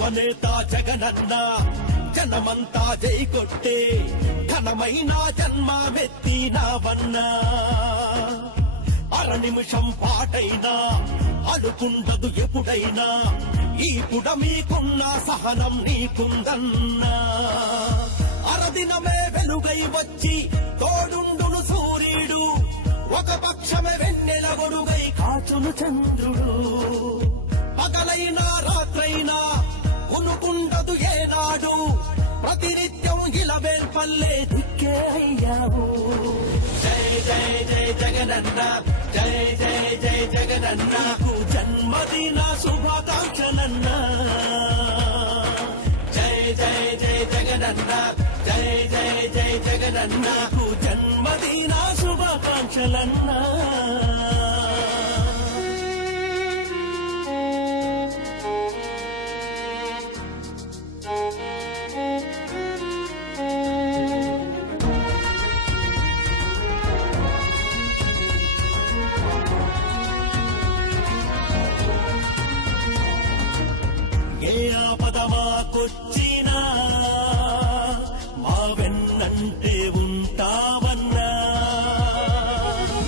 యువనేత జగనన్న జనమంతా జై కొట్టే ఘనమైన జన్మమెత్తినవన్నా అర నిమిషం పాటైనా అనుకుండదు ఎప్పుడైనా ఈ పుడ మీకున్న సహనం నీకుందన్నా అరదినమే వెలుగై వచ్చి తోడుండును సూర్యుడు ఒక పక్షమే వెన్నెల గొడుగై కాచును చంద్రుడు పగలైనా రాత్రైనా ఉనుకుండదు ఏనాడు ప్రతినిత్యం ఇలవేల్పల్లే దిక్కే అయ్యావు జై జై జై జగనన్న జై జై జై జగనన్న జన్మదిన శుభాకాంక్షలన్నా జై జై జై జగనన్న జై జై జై జగనన్న జన్మదిన శుభాకాంక్షలన్నా ఏ ఆపద మాకొచ్చినా మా వెన్నంటే ఉంటావన్నా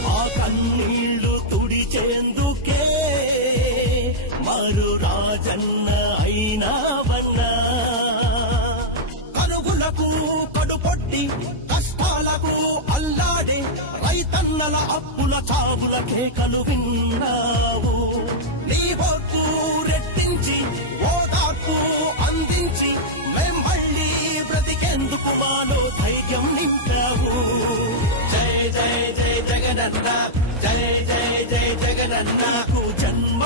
మా కన్నీళ్లు తుడిచేందుకే మరు రాజన్న అయినావన్నా కనుగులకు కడుపొట్టి కష్టాలకు అల్లాడే రైతన్నల అప్పుల చావులకే కను విన్నావు నీ హోకు రెట్టించి ఓదార్పు అందించి మేం మళ్ళీ బ్రతికేందుకు మాలో ధైర్యం నింపావు జై జై జై జగనన్న జై జై జై జగనన్న జన్మ